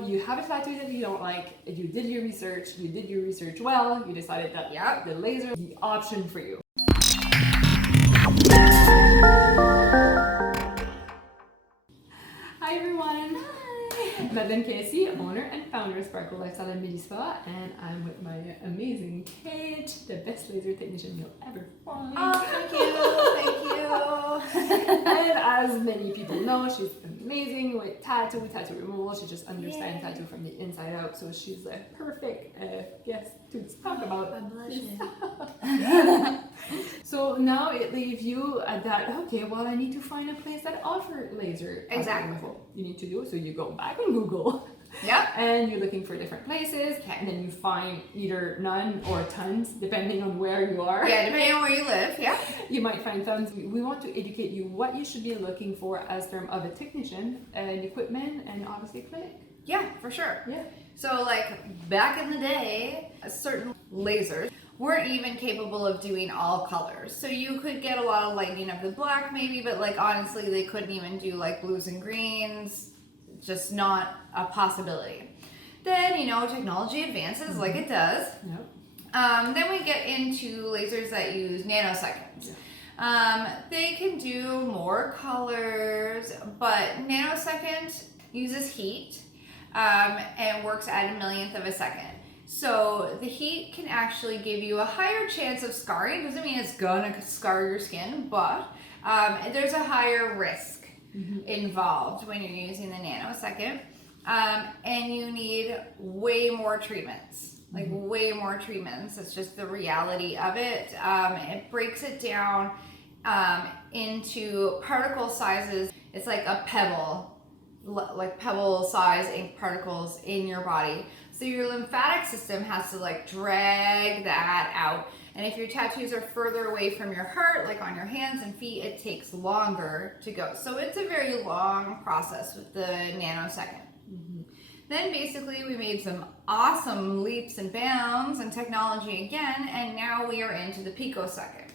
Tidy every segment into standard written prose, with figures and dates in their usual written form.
You have a tattoo that you don't like, you did your research well, you decided that, yeah, the laser is the option for you. Hi everyone! Hi! Madelaine Caissie, owner and founder of Sparkle Lifestyle MediSpa, and I'm with my amazing Kate, the best laser technician you'll ever find. Oh, thank you, thank you. And as many people know, she's amazing with tattoo removal. She just understands tattoo from the inside out, so she's a perfect guest to talk about. I'm blushing. So now it leaves you at that, okay, well, I need to find a place that offers laser removal. You need to do, so you go back on Google. Yep. And you're looking for different places, and then you find either none or tons, depending on where you are. Yeah, depending on where you live, yeah. You might find tons. We want to educate you what you should be looking for as term of a technician, and equipment, and obviously a clinic. Yeah, for sure. Yeah. So like back in the day, certain lasers weren't even capable of doing all colors. So you could get a lot of lightening of the black maybe, but like honestly they couldn't even do like blues and greens. Just not a possibility. Then, you know, technology advances like it does. Yep. Then we get into lasers that use nanoseconds. They can do more colors, but nanosecond uses heat and works at 1/1000th of a second. So the heat can actually give you a higher chance of scarring. Doesn't mean it's gonna scar your skin, but there's a higher risk involved when you're using the nanosecond, and you need way more treatments, way more treatments. It's just the reality of it. It breaks it down into particle sizes. It's like a pebble, like pebble size ink particles in your body. So your lymphatic system has to like drag that out. And if your tattoos are further away from your heart, like on your hands and feet, it takes longer to go. So it's a very long process with the nanosecond. Then basically we made some awesome leaps and bounds in technology again, and now we are into the picosecond.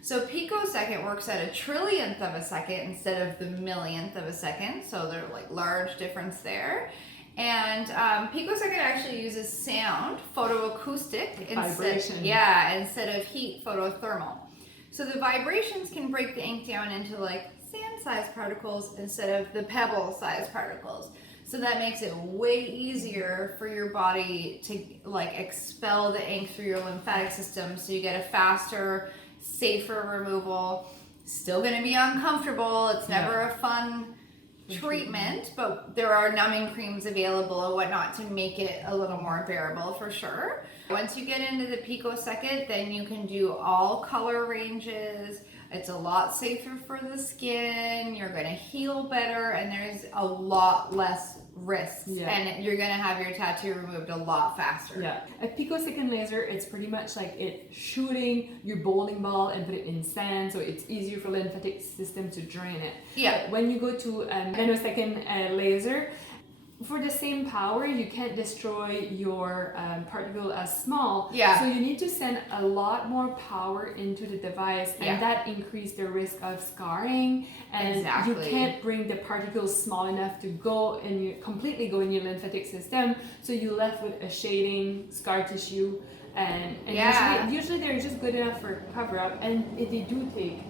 So picosecond works at 1/100000th of a second instead of the 1/100000th of a second. So there's like large difference there. And picosecond actually uses sound, photoacoustic, instead of heat, photothermal. So the vibrations can break the ink down into like sand-sized particles instead of the pebble-sized particles. So that makes it way easier for your body to like expel the ink through your lymphatic system. So you get a faster, safer removal. Still going to be uncomfortable. It's never a fun treatment, but there are numbing creams available and whatnot to make it a little more bearable for sure. Once you get into the picosecond, then you can do all color ranges. It's a lot safer for the skin. You're going to heal better, and there's a lot less risks, and you're going to have your tattoo removed a lot faster. Yeah, a picosecond laser, it's pretty much like it shooting your bowling ball and put it in sand, so it's easier for the lymphatic system to drain it. Yeah. When you go to a nanosecond laser, for the same power, you can't destroy your particle as small. Yeah. So you need to send a lot more power into the device, and that increases the risk of scarring. And you can't bring the particles small enough to go and you completely go in your lymphatic system. So you're left with a shading, scar tissue, and usually they're just good enough for cover up, and they do take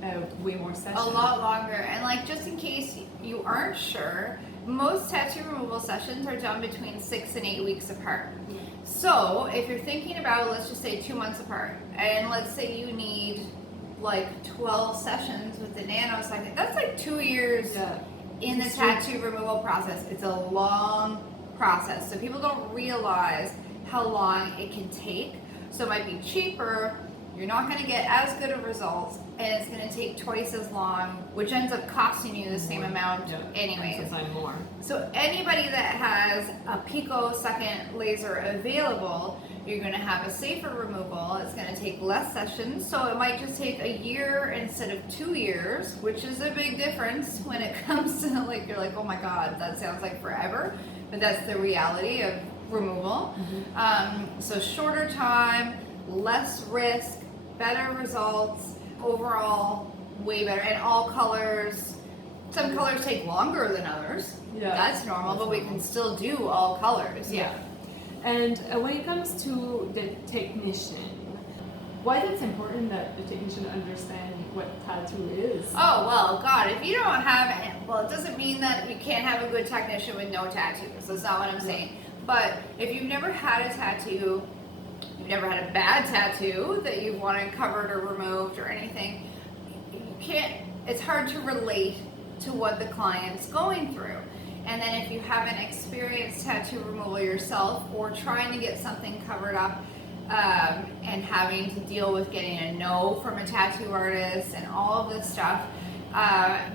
way more sessions. A lot longer. And like just in case you aren't sure, most tattoo removal sessions are done between 6 and 8 weeks apart. So if you're thinking about, let's just say 2 months apart, and let's say you need like 12 sessions with the nanosecond, that's like 2 years in the tattoo removal process. It's a long process. So people don't realize how long it can take. So it might be cheaper, you're not going to get as good of results, and it's going to take twice as long, which ends up costing you the same amount anyways. More. So anybody that has a picosecond laser available, you're going to have a safer removal. It's going to take less sessions, so it might just take a year instead of 2 years, which is a big difference when it comes to like, you're like, oh my god, that sounds like forever, but that's the reality of removal. So shorter time, less risk, better results, overall way better, and all colors. Some colors take longer than others, that's normal, but we can still do all colors. Yeah. And when it comes to the technician, why is it important that the technician understand what tattoo is? Oh, well, God, if you don't have it, well, it doesn't mean that you can't have a good technician with no tattoos. That's not what I'm saying. But if you've never had a tattoo, you've never had a bad tattoo that you wanted covered or removed or anything, you can't, it's hard to relate to what the client's going through. And then if you haven't experienced tattoo removal yourself or trying to get something covered up, and having to deal with getting a no from a tattoo artist and all of this stuff,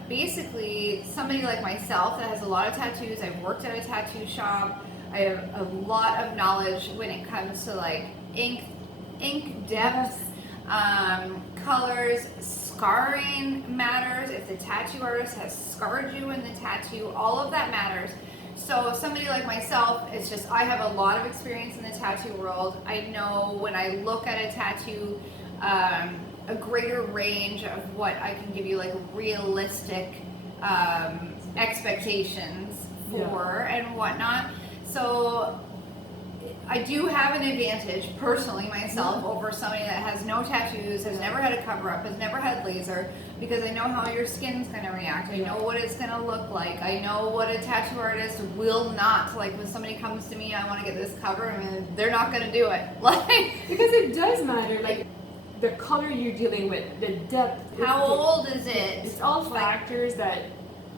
basically somebody like myself that has a lot of tattoos, I've worked at a tattoo shop, I have a lot of knowledge when it comes to like ink depth, colors, scarring matters. If the tattoo artist has scarred you in the tattoo, all of that matters. So somebody like myself, it's just, I have a lot of experience in the tattoo world. I know when I look at a tattoo, a greater range of what I can give you, like realistic expectations for and whatnot. So I do have an advantage personally myself over somebody that has no tattoos, has never had a cover up, has never had laser, because I know how your skin's going to react. I know what it's going to look like. I know what a tattoo artist will not, like when somebody comes to me, I want to get this cover, and they're not going to do it. Like, because it does matter, like the color you're dealing with, the depth. How old is it? It's all factors that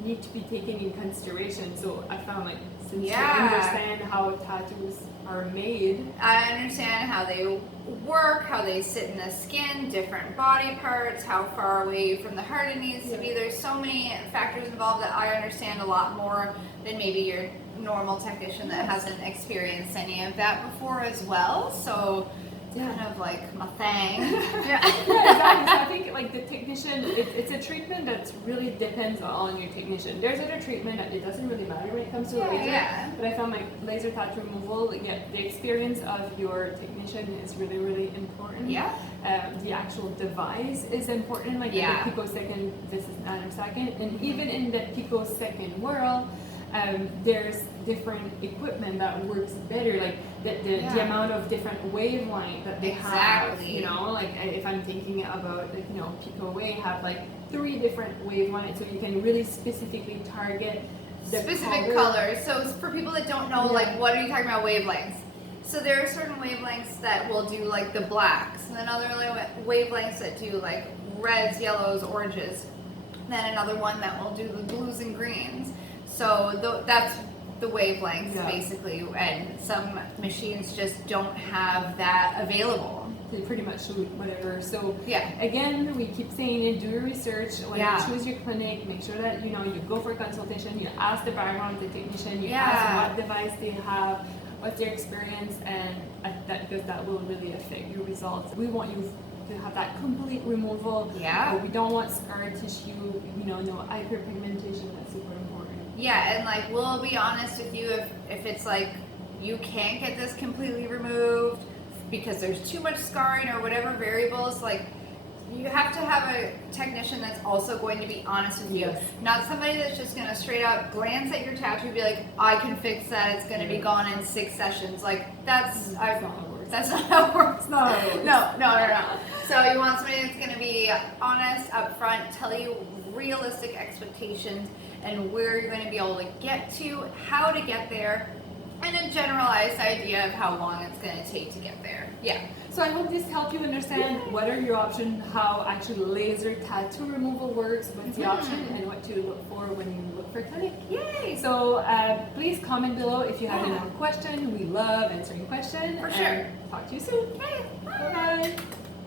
need to be taken in consideration. So I found like, since you understand how tattoos are made, I understand how they work, how they sit in the skin, different body parts, how far away from the heart it needs to be. There's so many factors involved that I understand a lot more than maybe your normal technician that hasn't experienced any of that before as well. So kind of like my thing. Exactly. So I think like the technician, it's a treatment that really depends on your technician. There's other treatment that it doesn't really matter when it comes to laser. But I found like laser tattoo removal, the experience of your technician is really, really important. The actual device is important, like the picosecond versus nanosecond, and even in the picosecond world, there's different equipment that works better, like the amount of different wavelength that they have, you know, like if I'm thinking about, like, you know, Pico Wave have like 3 different wavelengths, so you can really specifically target the specific colors. So for people that don't know, like, what are you talking about wavelengths? So there are certain wavelengths that will do like the blacks, and then other wavelengths that do like reds, yellows, oranges, then another one that will do the blues and greens. So that's the wavelengths basically, and some machines just don't have that available. They pretty much shoot whatever. So again, we keep saying it, do your research. When you choose your clinic, make sure that, you know, you go for a consultation, you ask the background of the technician, you ask what device they have, what's their experience, and because that will really affect your results. We want you to have that complete removal. But we don't want scar tissue, you know, no hyperpigmentation. That's super important. Yeah, and like, we'll be honest with you, if it's like you can't get this completely removed because there's too much scarring or whatever variables, like, you have to have a technician that's also going to be honest with you. Not somebody that's just going to straight up glance at your tattoo and be like, I can fix that, it's going to be gone in 6 sessions. Like, that's not how it works. That's not how it works. No. So you want somebody that's going to be honest, upfront, tell you realistic expectations and where you're going to be able to get to, how to get there, and a generalized idea of how long it's going to take to get there. So I hope this helped you understand what are your options, how actually laser tattoo removal works, what's the option, and what to look for when you look for a clinic. Yay! So please comment below if you have any more questions. We love answering questions. For sure. Talk to you soon. Okay. Bye.